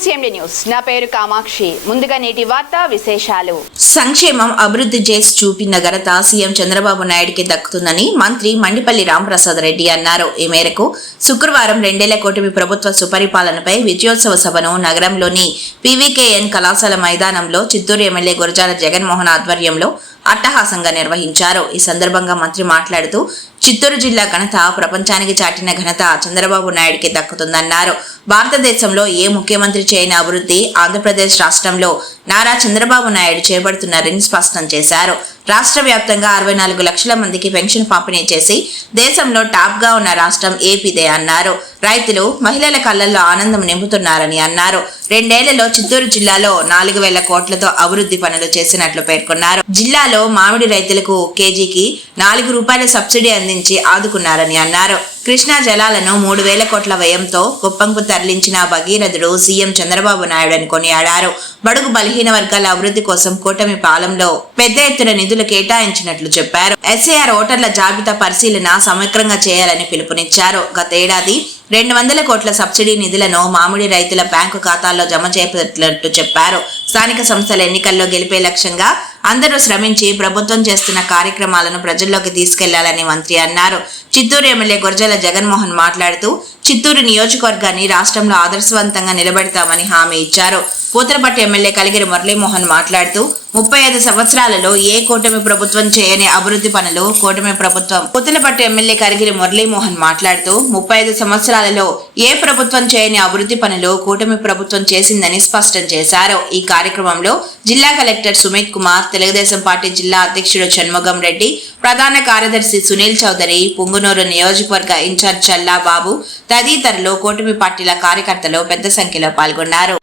CMD news నా పేరు కామాక్షి. ముందుగా నేటి వార్తా విశేషాలు. సంక్షేమం అభివృద్ధి చేసి చూపిన ఘనత సీఎం చంద్రబాబు నాయుడుకి దక్కుతుందని మంత్రి మండిపల్లి రామప్రసాద్ రెడ్డి అన్నారు. ఈ మేరకు శుక్రవారం 2 కూటమి ప్రభుత్వ సుపరిపాలనపై విజయోత్సవ సభను నగరంలోని PVKN కళాశాల మైదానంలో చిత్తూరు ఎమ్మెల్యే గురజాల జగన్మోహన్ ఆధ్వర్యంలో అట్టహాసంగా నిర్వహించారు. ఈ సందర్భంగా మంత్రి మాట్లాడుతూ చిత్తూరు జిల్లా ఘనత ప్రపంచానికి చాటిన ఘనత చంద్రబాబు నాయుడుకి దక్కుతుందన్నారు. భారతదేశంలో ఏ ముఖ్యమంత్రి చేయని అభివృద్ధి ఆంధ్రప్రదేశ్ రాష్ట్రంలో నారా చంద్రబాబు నాయుడు చేపడుతున్నారని స్పష్టం చేశారు. రాష్ట్ర వ్యాప్తంగా 64 లక్షల మందికి పెన్షన్ పంపిణీ చేసి దేశంలో టాప్ గా ఉన్న రాష్ట్రం ఏపీదే అన్నారు. రైతులు మహిళల కళ్లల్లో ఆనందం నింపుతున్నారని అన్నారు. 2 ఏళ్లలో చిత్తూరు జిల్లాలో 4,000 కోట్లతో అభివృద్ధి పనులు చేసినట్లు పేర్కొన్నారు. జిల్లాలో మామిడి రైతులకు కేజీకి 4 రూపాయల సబ్సిడీ అందించి ఆదుకున్నారని అన్నారు. కృష్ణా జలాలను 3,000 కోట్ల వ్యయంతో కుప్పంకు తరలించిన భగీరథుడు సీఎం చంద్రబాబు నాయుడు అని కొనియాడారు. బడుగు బలహీన వర్గాల అభివృద్ధి కోసం కూటమి పాలనలో పెద్ద ఎత్తున నిధులు కేటాయించినట్లు చెప్పారు. SAR ఓటర్ల జాబితా పరిశీలన సమగ్రంగా చేయాలని పిలుపునిచ్చారు. గత ఏడాది 200 కోట్ల సబ్సిడీ నిధులను మామిడి రైతుల బ్యాంకు ఖాతాల్లో జమ చేపట్టినట్లు చెప్పారు. స్థానిక సంస్థల ఎన్నికల్లో గెలిపే లక్ష్యంగా అందరూ శ్రమించి ప్రభుత్వం చేస్తున్న కార్యక్రమాలను ప్రజల్లోకి తీసుకెళ్లాలని మంత్రి అన్నారు. చిత్తూరు ఎమ్మెల్యే గురజాల జగన్మోహన్ మాట్లాడుతూ చిత్తూరు నియోజకవర్గాన్ని రాష్ట్రంలో ఆదర్శవంతంగా నిలబెడతామని హామీ ఇచ్చారు. పూతలపట్టు ఎమ్మెల్యే కలిగిరి మురళీమోహన్ మాట్లాడుతూ 35 సంవత్సరాలలో ఏ కూటమి ప్రభుత్వం చేయని అభివృద్ధి పనులు కూటమి ప్రభుత్వం. పూతలపట్టు ఎమ్మెల్యే కలిగిరి మురళీమోహన్ మాట్లాడుతూ 35 సంవత్సరాలలో ఏ ప్రభుత్వం చేయని అభివృద్ధి పనులు కూటమి ప్రభుత్వం చేసిందని స్పష్టం చేశారు. ఈ కార్యక్రమంలో జిల్లా కలెక్టర్ సుమిత్ కుమార్, తెలుగుదేశం పార్టీ జిల్లా అధ్యక్షుడు షణ్ముగం రెడ్డి, ప్రధాన కార్యదర్శి సునీల్ చౌదరి, పుంగునూరు నియోజకవర్గ ఇన్ఛార్జ్ చల్లా బాబు తదితరులు కూటమి పార్టీల కార్యకర్తలు పెద్ద సంఖ్యలో పాల్గొన్నారు.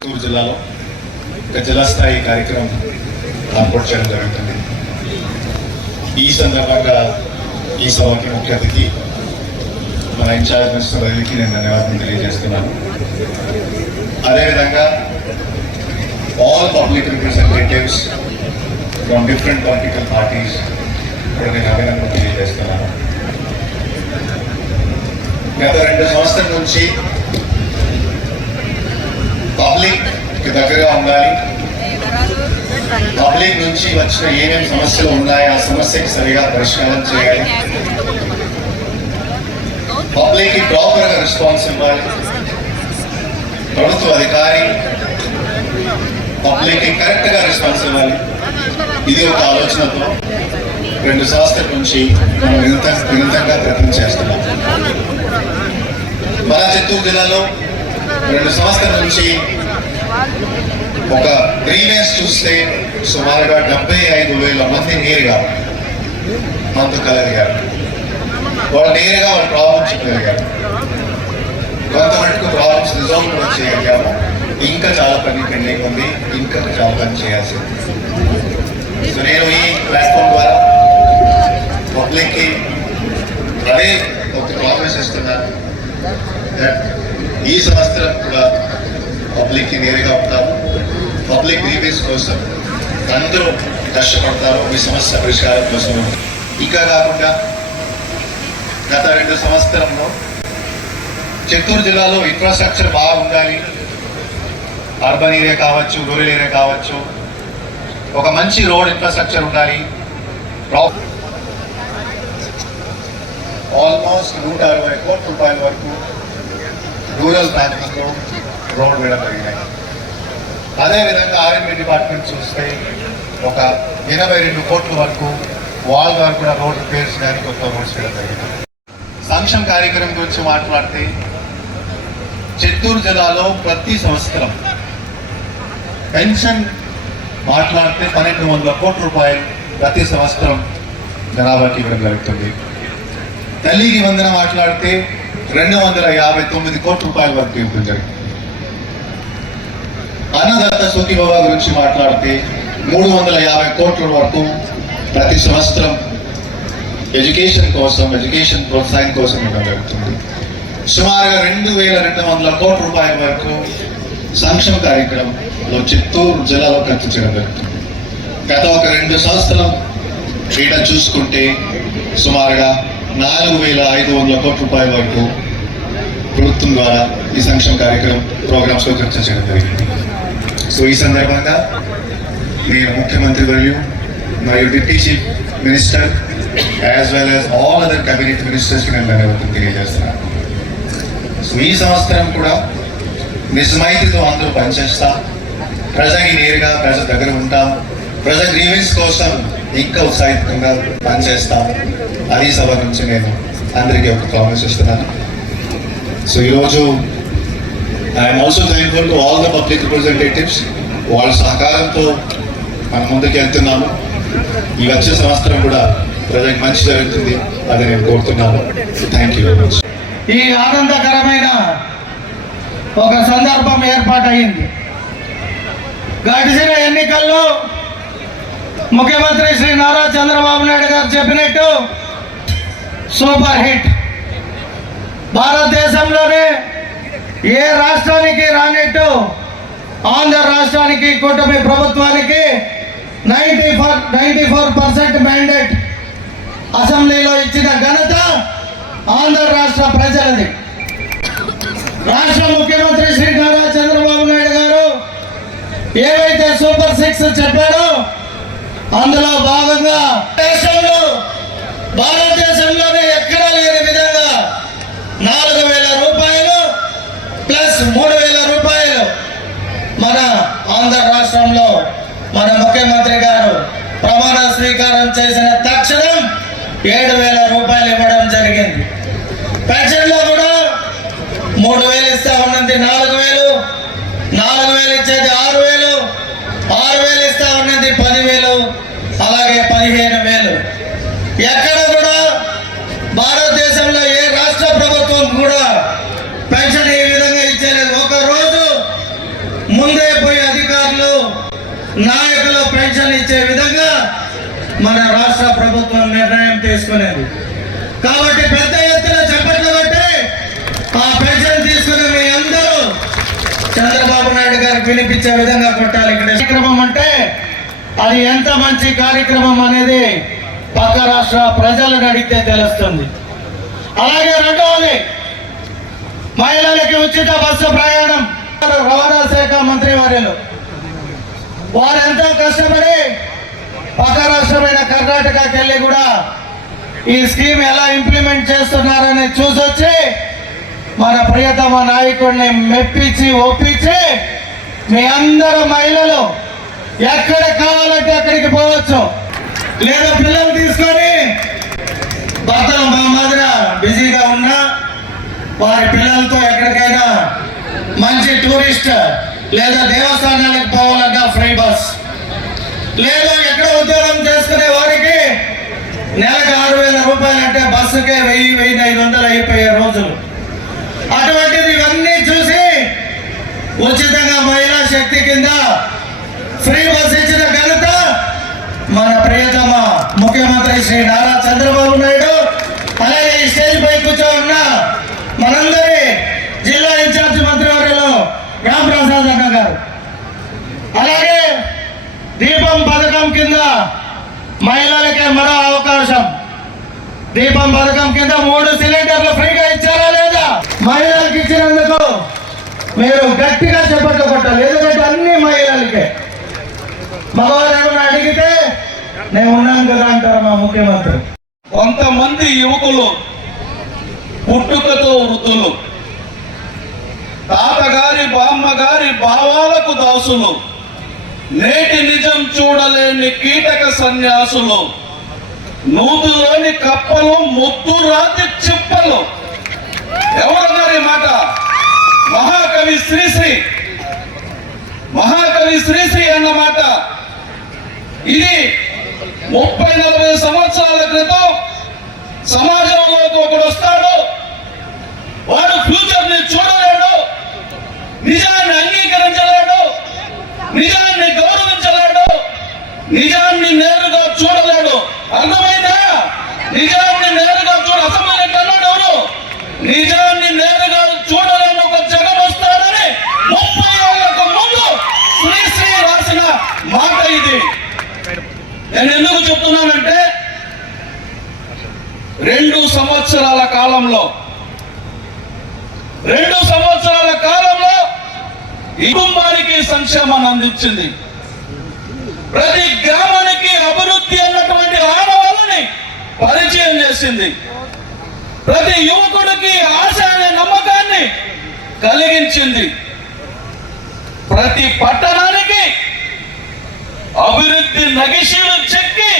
జిల్లాస్థాయి కార్యక్రమం ఏర్పాటు చేయడం జరుగుతుంది. ఈ సందర్భంగా ఈ సభకి ముఖ్య అతిథి మన ఇన్ఛార్జ్ మినిస్టర్ రవికి నేను ధన్యవాదాలు తెలియజేస్తున్నాను. అదేవిధంగా all public representatives from different political parties కూడా నేను అభినందనలు తెలియజేస్తున్నాను. గత 2 సంవత్సరాల నుంచి పబ్లిక్ దగ్గరగా ఉండాలి, పబ్లిక్ నుంచి వచ్చిన ఏమేమి సమస్యలు ఉన్నాయి ఆ సమస్యకి సరిగా పరిష్కారం చేయాలి, పబ్లిక్ కి ప్రాపర్ గా రెస్పాన్స్ ఇవ్వాలి, ప్రభుత్వ అధికారి పబ్లిక్ కి కరెక్ట్ గా రెస్పాన్స్ ఇవ్వాలి. ఇది ఒక ఆలోచనతో 2 సంవత్సరాల నుంచి మనం నిరంతరంగా ప్రయత్నం చేస్తున్నాం. మన చిత్తూరు జిల్లాలో 2 సంవత్సరాల నుంచి ఒక గ్రీవెన్స్ చూస్తే సుమారుగా 75,000 మంది నేరుగా మనతో కలగలిగారు. వాళ్ళు నేరుగా వాళ్ళ ప్రాబ్లమ్స్ చెప్పగలిగారు. కొంత మటుకు ప్రాబ్లమ్స్ రిజాల్వ్ కూడా చేయగలిగాము. ఇంకా చాలా పని పెండింగ్ ఉంది, ఇంకా చాలా పని చేయాల్సి ఉంది. సో నేను ఈ ప్లాట్ఫామ్ ద్వారా పబ్లిక్కి అదే ఒక ప్రామిస్ ఇస్తున్నాను. ఈ సంవత్సరం కూడా పబ్లిక్కి నేరుగా ఉంటాము. పబ్లిక్ గ్రీవెన్స్ కోసం అందరూ కష్టపడతారు, మీ సమస్య పరిష్కారం కోసం. ఇంకా కాకుండా గత 2 సంవత్సరంలో చిత్తూరు జిల్లాలో ఇన్ఫ్రాస్ట్రక్చర్ బాగుండాలి. అర్బన్ ఏరియా కావచ్చు, రూరల్ ఏరియా కావచ్చు, ఒక మంచి రోడ్ ఇన్ఫ్రాస్ట్రక్చర్ ఉండాలి. ఆల్మోస్ట్ 160 కోట్ల రూపాయల వరకు రూరల్ ప్రాంతంలో రోడ్ వేయడం జరిగినాయి. అదేవిధంగా R&B డిపార్ట్మెంట్ చూస్తే ఒక 82 కోట్ల వరకు వాళ్ళ ద్వారా కూడా రోడ్ రిపేర్స్ కానీ కొత్త రోడ్స్ వేయడం జరిగింది. సంక్షేమ కార్యక్రమం గురించి మాట్లాడితే చిత్తూరు జిల్లాలో ప్రతి సంవత్సరం పెన్షన్ మాట్లాడితే 1,200 కోట్ల రూపాయలు ప్రతి సంవత్సరం జనాభాకి ఇవ్వడం జరుగుతుంది. తల్లికి వందన మాట్లాడితే 259 కోట్ల రూపాయల వరకు ఇవ్వడం జరిగింది. అన్నదాత సుఖీభవ గురించి మాట్లాడితే 350 కోట్ల వరకు ప్రతి సంవత్సరం ఎడ్యుకేషన్ కోసం, ఎడ్యుకేషన్ ప్రోత్సాహం కోసం ఇవ్వడం జరుగుతుంది. సుమారుగా 2,200 కోట్ల రూపాయల వరకు సంక్షేమ కార్యక్రమంలో చిత్తూరు జిల్లాలో ఖర్చు చేయడం జరుగుతుంది. గత ఒక 2 సంవత్సరం డేటా చూసుకుంటే సుమారుగా 4,500 కోట్ల రూపాయల వరకు ప్రభుత్వం ద్వారా ఈ సంక్షేమ ప్రోగ్రామ్స్లో ఖర్చు చేయడం జరిగింది. సో ఈ సందర్భంగా నేను ముఖ్యమంత్రి వర్యులు మరియు deputy chief minister as well as all other cabinet మినిస్టర్స్కి నేను ధన్యవాదాలు తెలియజేస్తున్నాను. సో ఈ సంవత్సరం కూడా నిజమైతితో అందరూ పనిచేస్తా, ప్రజకి నేరుగా ప్రజల దగ్గర ఉంటాం, ప్రజల గ్రీవెన్స్ కోసం ఇంకా ఉత్సాహితంగా పనిచేస్తాం. అది సభ నుంచి నేను అందరికీ ఒక ప్రామిస్ ఇస్తున్నాను. సో ఈరోజు I'm also thankful to all the public representatives. వాళ్ళ సహకారంతో మనం ముందుకు వెళ్తున్నాము. ఈ వచ్చే సంవత్సరం కూడా ప్రజలకు మంచి జరుగుతుంది, అది నేను కోరుతున్నాను. Thank you very much. ఈ ఆనందకరమైన ఒక సందర్భం ఏర్పాటైంది. గడిచిన ఎన్నికల్లో ముఖ్యమంత్రి శ్రీ నారా చంద్రబాబు నాయుడు గారు చెప్పినట్టు సూపర్ హిట్. భారతదేశంలోనే ఏ రాష్ట్రానికి రానట్టు ఆంధ్ర రాష్ట్రానికి కూటమి ప్రభుత్వానికి 94% మ్యాండేట్ అసెంబ్లీలో ఇచ్చిన ఘనత ఆంధ్ర రాష్ట్ర ప్రజలది. రాష్ట్ర ముఖ్యమంత్రి శ్రీ నారా చంద్రబాబు నాయుడు గారు ఏవైతే సూపర్ 6 చెప్పాడో అందులో భాగంగా దేశంలో భారతదేశంలోనే ఎక్కడా లేని విధంగా 4,000 రూపాయలు ప్లస్ 3,000 రూపాయలు మన ఆంధ్ర రాష్ట్రంలో మన ముఖ్యమంత్రి గారు ప్రమాణ స్వీకారం చేసిన తక్షణం 7,000 రూపాయలు ఇవ్వడం జరిగింది. పెన్షన్లో కూడా 3,000 ఇస్తా ఉన్నది 4,000, 4,000 ఇచ్చేది 6,000, 6,000 ఇస్తా ఉన్నది 10,000, అలాగే 15,000. ఎక్కడ కూడా భారతదేశంలో ఏ రాష్ట్ర ప్రభుత్వం కూడా పెన్షన్ ఈ విధంగా ఇచ్చేలేదు. ఒక రోజు ముందే పోయి అధికారులు నాయకులు పెన్షన్ ఇచ్చే విధంగా మన రాష్ట్ర ప్రభుత్వం నిర్ణయం తీసుకునేది. కాబట్టి పెద్ద ఎత్తున చప్పట్లు కొట్టి ఆ పెన్షన్ తీసుకుని మీ అందరూ చంద్రబాబు నాయుడు గారికి వినిపించే విధంగా కొట్టాలి. ఇక్కడ కార్యక్రమం అంటే అది ఎంత మంచి కార్యక్రమం అనేది పక్క రాష్ట్ర ప్రజలను అడిగితే తెలుస్తుంది. అలాగే రెండవది, మహిళలకి ఉచిత బస్సు ప్రయాణం. రవాణా శాఖ మంత్రి వర్యులు వారు ఎంతో కష్టపడి పక్క రాష్ట్రమైన కర్ణాటకకి వెళ్ళి కూడా ఈ స్కీమ్ ఎలా ఇంప్లిమెంట్ చేస్తున్నారని చూసొచ్చి మన ప్రియతమ నాయకుడిని మెప్పించి ఒప్పించి మీ అందరూ మహిళలు ఎక్కడ కావాలంటే అక్కడికి పోవచ్చు. లేదా పిల్లలు తీసుకొని భర్తలు మా మాదిర బిజీగా ఉన్నా వారి పిల్లలతో ఎక్కడికైనా మంచి టూరిస్ట్ లేదా దేవస్థానాలకు పోవాలన్నా ఫ్రీ బస్, లేదా ఎక్కడ ఉద్యోగం చేసుకునే వారికి నెలకు 6,000 రూపాయలు అంటే బస్సుకే 1,000-1,500 అయిపోయే రోజులు. అటువంటిది ఇవన్నీ చూసి ఉచితంగా మహిళా శక్తి కింద ఫ్రీ బస్ ఇచ్చిన ఘనత మన ప్రియతమ ముఖ్యమంత్రి శ్రీ నారా చంద్రబాబు నాయుడు, అలాగే ఈ స్టేజ్ పై కూర్చో ఉన్న మనందరి జిల్లా ఇన్ఛార్జ్ మంత్రివర్యులు రామప్రసాద్ అన్న గారు. అలాగే దీపం పథకం కింద మహిళలకే మరో అవకాశం. దీపం పథకం కింద 3 సిలిండర్లు ఫ్రీగా ఇచ్చారా లేదా? మహిళలకు ఇచ్చినందుకు మీరు గట్టిగా చెప్పట్లు కొట్టాలి. ఎందుకంటే అన్ని మహిళలకే. మగవారు ఏమన్నా అడిగితే నేను ఉన్నాను కదా అంటారు మా ముఖ్యమంత్రి. కొంతమంది యువకులు పుట్టుకతో వృద్ధులు, తాతగారి బామ్మగారి భావాలకు దాసులు, నేటి నిజం చూడలేని కీటక సన్యాసులు, నూతులోని కప్పలు, ముద్దు రాతి చిప్పలు. ఎవరన్నారు ఈ మాట? మహాకవి శ్రీశ్రీ అన్నమాట. ఇది 30-40 సంవత్సరాల క్రితం సమాజంలోకి ఒకడు వస్తాడు, వాడు ఫ్యూచర్ ని చూడలేడు, నిజాన్ని అంగీకరించలేడు, నిజాన్ని గౌరవించలేడు, నిజాన్ని నేరుగా చూడలేడు. అర్థమైందా? నిజాన్ని నేరుగా అసెంబ్లీకి అన్నాడు ఎవరు? నిజాన్ని నేరుగా చూడలేని ఒక జగం వస్తాడని 30 ఏళ్లకు ముందు శ్రీశ్రీ రాసిన మాట ఇది. నేను ఎందుకు చెప్తున్నానంటే 2 సంవత్సరాల కాలంలో 2 సంవత్సరాల కాలంలో ఈ కుటుంబానికి సంక్షేమాన్ని అందించింది. ప్రతి గ్రామానికి అభివృద్ధి అన్నటువంటి ఆనవాళ్ళని పరిచయం చేసింది. ప్రతి యువకుడికి ఆశ అనే నమ్మకాన్ని కలిగించింది. ప్రతి పట్టణానికి అభివృద్ధి నగిశీలు చెక్కి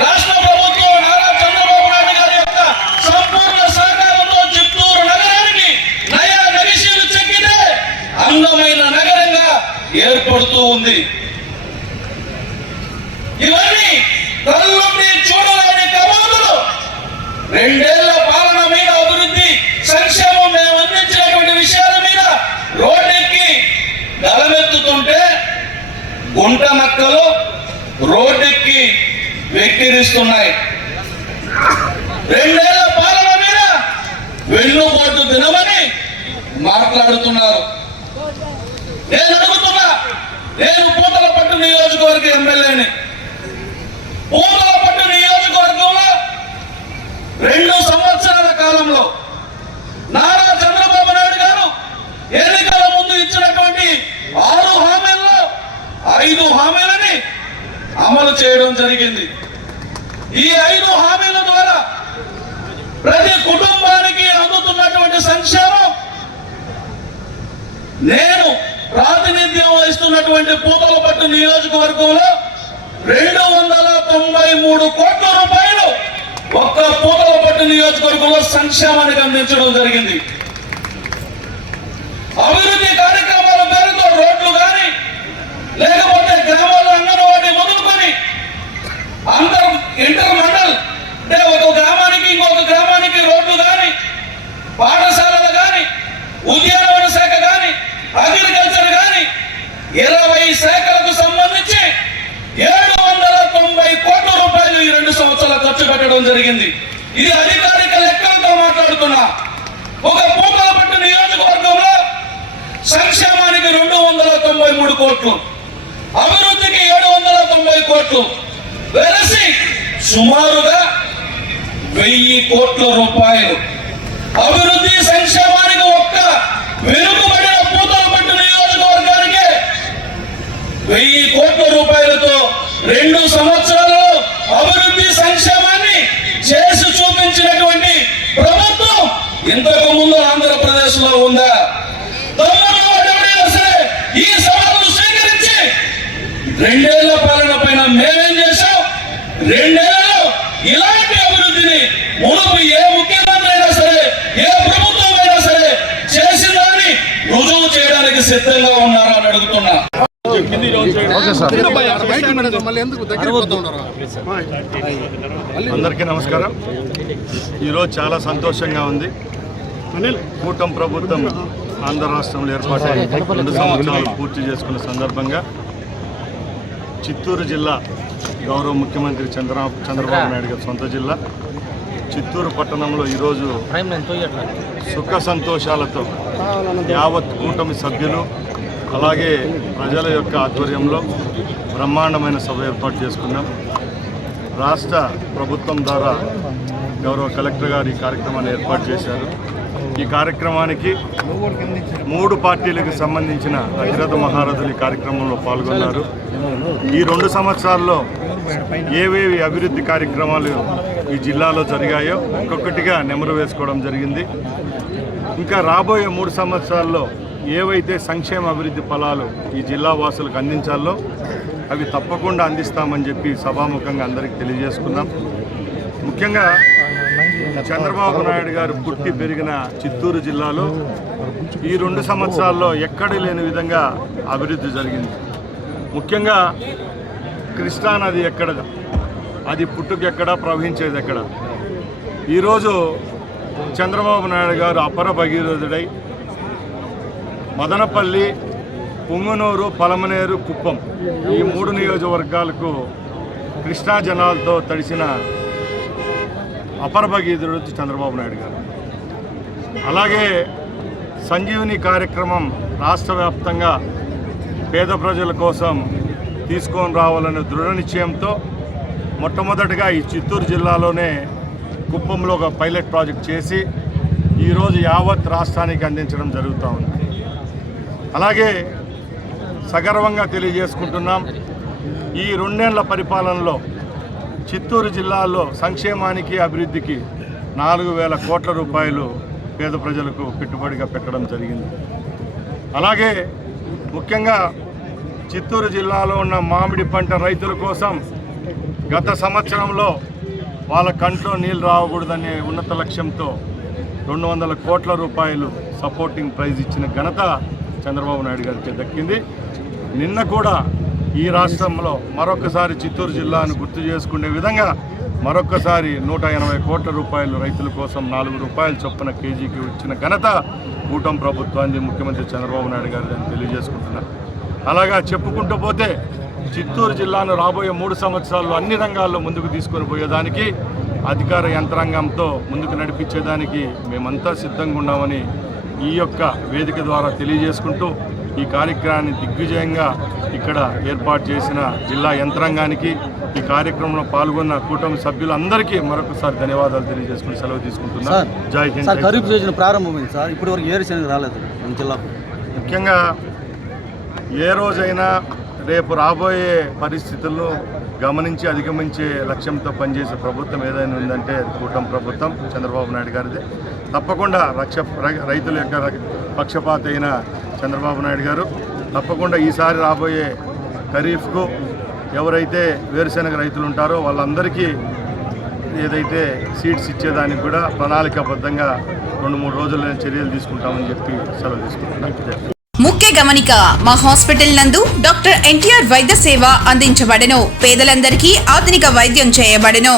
రాష్ట్ర ప్రభుత్వం నారా చంద్రబాబు నాయుడు గారి యొక్క సంపూర్ణ సహకారంతో చిత్తూరు నగరానికి నయా నగిశీలు చెక్కితే అందమైన నగరంగా ఏర్పడుతూ ఉంది. ఇవన్నీ కళ్ళుండి చూడలేని కమాదులు 2 ఏళ్ల పాలన మీద అభివృద్ధి సంక్షేమం మేము అందించినటువంటి విషయాల మీద రోడ్డెక్కి గలమెత్తుతుంటే గుంట నక్కలు రోడ్డెక్కి వెక్కిరిస్తున్నాయి. 2 ఏళ్ల పాలన మీద వెన్నుపోటు దినమని మాట్లాడుతున్నారు. నేను అడుగుతున్నా, నేను పూతలపట్టు నియోజకవర్గ ఎమ్మెల్యేని. పూతలపట్టు నియోజకవర్గంలో 2 సంవత్సరాల కాలంలో నారా చంద్రబాబు నాయుడు గారు ఎన్నికల ముందు ఇచ్చినటువంటి 6 హామీల్లో 5 హామీలని అమలు చేయడం జరిగింది. ఈ 5 హామీల ద్వారా ప్రతి కుటుంబానికి అందుతున్నటువంటి సంక్షేమం నేను ప్రాతినిధ్యం వహిస్తున్నటువంటి పూతలపట్టు నియోజకవర్గంలో 293 కోట్ల రూపాయలు ఒక్క పూతలపట్టు నియోజకవర్గంలో సంక్షేమానికి అందించడం జరిగింది. అభివృద్ధి కార్యక్రమాల పేరుతో రోడ్లు కానీ లేకపోతే గ్రామాల్లో అంగన్వాడీ మొదలుకొని ఇంటర్ మండల్ అంటే ఒక గ్రామానికి ఇంకొక గ్రామానికి రోడ్లు కానీ పాఠశాలలు కానీ ఉద్యానవన శాఖ కానీ అగ్రికల్చర్ కానీ 20 శాఖలకు సంబంధించి 790 కోట్ల రూపాయలు ఈ 2 సంవత్సరాలు ఖర్చు పెట్టడం జరిగింది. ఇది అధికారిక లెక్కలతో మాట్లాడుతున్నా. ఒక పూతలపట్టు నియోజకవర్గంలో సంక్షేమానికి 293 కోట్లు, అభివృద్ధికి 790 కోట్లు వెరసి సుమారుగా 1000 కోట్ల రూపాయలు అభివృద్ధి సంక్షేమానికి ఒక్క వెనుకబడిన పూతలపట్టు నియోజకవర్గానికి 1000 కోట్ల రూపాయలతో 2 సంవత్సరాల్లో అభివృద్ధి సంక్షేమాన్ని చేసి చూపించినటువంటి ప్రభుత్వం ఇంతకు ముందు ఆంధ్రప్రదేశ్ లో ఉందా? ఈ సవాలు స్వీకరించి 2 ఏళ్ల పాలన పైన మేమేం చేశాం, 2 ఏళ్లలో ఇలాంటి అభివృద్ధిని మునుపు ఏ ముఖ్యమంత్రి అయినా సరే ఏ ప్రభుత్వం అయినా సరే చేసిందని రుజువు చేయడానికి సిద్ధంగా ఉన్నారా అని అడుగుతున్నా. అందరికీ నమస్కారం. ఈరోజు చాలా సంతోషంగా ఉంది. కూటమి ప్రభుత్వం ఆంధ్ర రాష్ట్రంలో ఏర్పాటై 2 సంవత్సరాలు పూర్తి చేసుకున్న సందర్భంగా చిత్తూరు జిల్లా గౌరవ ముఖ్యమంత్రి చంద్రబాబు నాయుడు గారి సొంత జిల్లా చిత్తూరు పట్టణంలో ఈరోజు సుఖ సంతోషాలతో యావత్ కూటమి సభ్యులు అలాగే ప్రజల యొక్క ఆధ్వర్యంలో బ్రహ్మాండమైన సభ ఏర్పాటు చేసుకున్నాం. రాష్ట్ర ప్రభుత్వం ద్వారా గౌరవ కలెక్టర్ గారు ఈ కార్యక్రమాన్ని ఏర్పాటు చేశారు. ఈ కార్యక్రమానికి 3 పార్టీలకు సంబంధించిన అధిరథ మహారథులు ఈ కార్యక్రమంలో పాల్గొన్నారు. ఈ 2 సంవత్సరాల్లో ఏవేవి అభివృద్ధి కార్యక్రమాలు ఈ జిల్లాలో జరిగాయో ఒక్కొక్కటిగా నెమరు వేసుకోవడం జరిగింది. ఇంకా రాబోయే 3 సంవత్సరాల్లో ఏవైతే సంక్షేమ అభివృద్ధి ఫలాలు ఈ జిల్లా వాసులకు అందించాలో అవి తప్పకుండా అందిస్తామని చెప్పి సభాముఖంగా అందరికీ తెలియజేసుకున్నాం. ముఖ్యంగా చంద్రబాబు నాయుడు గారు పుట్టి పెరిగిన చిత్తూరు జిల్లాలో ఈ 2 సంవత్సరాల్లో ఎక్కడి లేని విధంగా అభివృద్ధి జరిగింది. ముఖ్యంగా కృష్ణానది ఎక్కడ, అది పుట్టుకెక్కడ, ప్రవహించేది ఎక్కడ. ఈరోజు చంద్రబాబు నాయుడు గారు అపర భగీరథుడై మదనపల్లి, పుంగనూరు, పలమనేరు, కుప్పం ఈ 3 నియోజకవర్గాలకు కృష్ణా జలాలతో తడిసిన అపర భగీరథుడు చంద్రబాబు నాయుడు గారు. అలాగే సంజీవని కార్యక్రమం రాష్ట్ర వ్యాప్తంగా పేద ప్రజల కోసం తీసుకొని రావాలనే దృఢ నిశ్చయంతో మొట్టమొదటిగా ఈ చిత్తూరు జిల్లాలోనే కుప్పంలో ఒక పైలట్ ప్రాజెక్ట్ చేసి ఈరోజు యావత్ రాష్ట్రానికి అందించడం జరుగుతూ ఉంది. అలాగే సగర్వంగా తెలియజేసుకుంటున్నాం, ఈ 2 ఏళ్ల పరిపాలనలో చిత్తూరు జిల్లాలో సంక్షేమానికి అభివృద్ధికి 4,000 కోట్ల రూపాయలు పేద ప్రజలకు పెట్టుబడిగా పెట్టడం జరిగింది. అలాగే ముఖ్యంగా చిత్తూరు జిల్లాలో ఉన్న మామిడి పంట రైతుల కోసం గత సంవత్సరంలో వాళ్ళ కంట్లో నీళ్ళు రావకూడదనే ఉన్నత లక్ష్యంతో 200 కోట్ల రూపాయలు సపోర్టింగ్ ప్రైజ్ ఇచ్చిన ఘనత చంద్రబాబు నాయుడు గారికి దక్కింది. నిన్న కూడా ఈ రాష్ట్రంలో మరొకసారి చిత్తూరు జిల్లాను గుర్తు చేసుకునే విధంగా మరొకసారి 180 కోట్ల రూపాయలు రైతుల కోసం 4 రూపాయల చొప్పున కేజీకి ఇచ్చిన ఘనత కూటమి ప్రభుత్వాన్ని ముఖ్యమంత్రి చంద్రబాబు నాయుడు గారు అని తెలియజేసుకుంటున్నారు. అలాగా చెప్పుకుంటూ పోతే చిత్తూరు జిల్లాను రాబోయే 3 సంవత్సరాల్లో అన్ని రంగాల్లో ముందుకు తీసుకొని పోయేదానికి అధికార యంత్రాంగంతో ముందుకు నడిపించేదానికి మేమంతా సిద్ధంగా ఉన్నామని ఈ యొక్క వేదిక ద్వారా తెలియజేసుకుంటూ ఈ కార్యక్రమాన్ని దిగ్విజయంగా ఇక్కడ ఏర్పాటు చేసిన జిల్లా యంత్రాంగానికి, ఈ కార్యక్రమంలో పాల్గొన్న కూటమి సభ్యులందరికీ మరొకసారి ధన్యవాదాలు తెలియజేసుకుని సెలవు తీసుకుంటున్నా. జై హింద్. ఖరీఫ్ సీజన్ ప్రారంభమైంది సార్, ఇప్పటి వరకు ఏరుశనగ రాలేదు మన జిల్లాకు. ముఖ్యంగా ఏ రోజైనా రేపు రాబోయే పరిస్థితులను గమనించి అధిగమించే లక్ష్యంతో పనిచేసే ప్రభుత్వం ఏదైనా ఉందంటే అది కూటమి ప్రభుత్వం చంద్రబాబు నాయుడు గారిదే. తప్పకుండా రైతుల యొక్క పక్షపాత అయిన చంద్రబాబు నాయుడు గారు తప్పకుండా ఈసారి రాబోయే ఖరీఫ్కు ఎవరైతే వేరుశెనగ రైతులు ఉంటారో వాళ్ళందరికీ ఏదైతే సీడ్స్ ఇచ్చేదానికి కూడా ప్రణాళికాబద్ధంగా 2-3 రోజుల్లో చర్యలు తీసుకుంటామని చెప్పి సెలవు తీసుకుంటున్నాను. ముఖ్య గమనిక, మా హాస్పిటల్ నందు డాక్టర్ ఎన్టీఆర్ వైద్య సేవ అందించబడెను. పేదలందరికీ ఆధునిక వైద్యం చేయబడెను.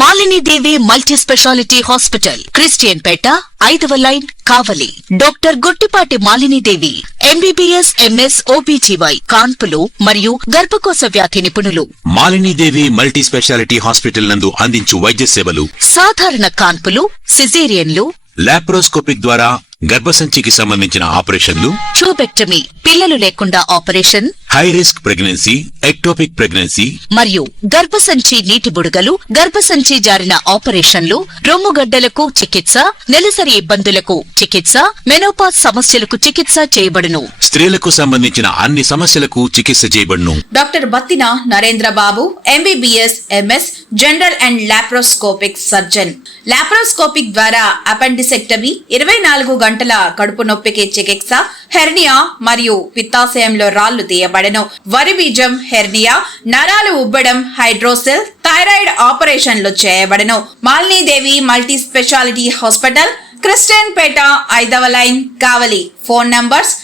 మాలిని దేవి multi speciality hospital, Christian Peta, 5వ లైన్, కావలి. డాక్టర్ గుట్టిపాటి మాలిని దేవి ఎంబీబీఎస్, ఎంఎస్, ఓబీజీవై, కాన్పులు మరియు గర్భకోశ వ్యాధి నిపుణులు. మాలిని దేవి మల్టీ స్పెషాలిటీ హాస్పిటల్ నందు అందించు వైద్య సేవలు: సాధారణ కాన్పులు, సిజేరియన్లు, లాప్రోస్కోపిక్ ద్వారా గర్భసంచికి సంబంధించిన ఆపరేషన్లు, ట్యూబెక్టమీ, పిల్లలు లేకుండా operation, high risk pregnancy, ectopic pregnancy మరియు గర్భసంచి నీటి బుడగలు, గర్భసంచి జారిన ఆపరేషన్లు, రొమ్ముగడ్డలకు చికిత్స, నెలసరి ఇబ్బందులకు చికిత్స, మెనోపాజ్ సమస్యలకు చికిత్స చేయబడును. స్త్రీలకు సంబంధించిన అన్ని సమస్యలకు చికిత్స చేయబడును. Doctor Battina Narendra Babu MBBS, MS, general and laparoscopic surgeon. Laparoscopic ద్వారా అపెండిసెక్టమీ, 24 గంటల కడుపు నొప్పికి చికిత్స, హెర్నియా మరియు పిత్తాశయంలో రాళ్లు తీయబడెను. వరి బీజం, హెర్నియా, నరాలు ఉబ్బడం, హైడ్రోసెల్, థైరాయిడ్ ఆపరేషన్లు చేయబడెను. Malinidevi multi speciality hospital, Christian Peta, 5వ లైన్, కావలి. ఫోన్ నంబర్స్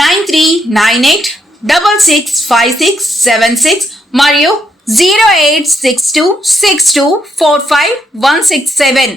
9398665676 మరియు 08626245167.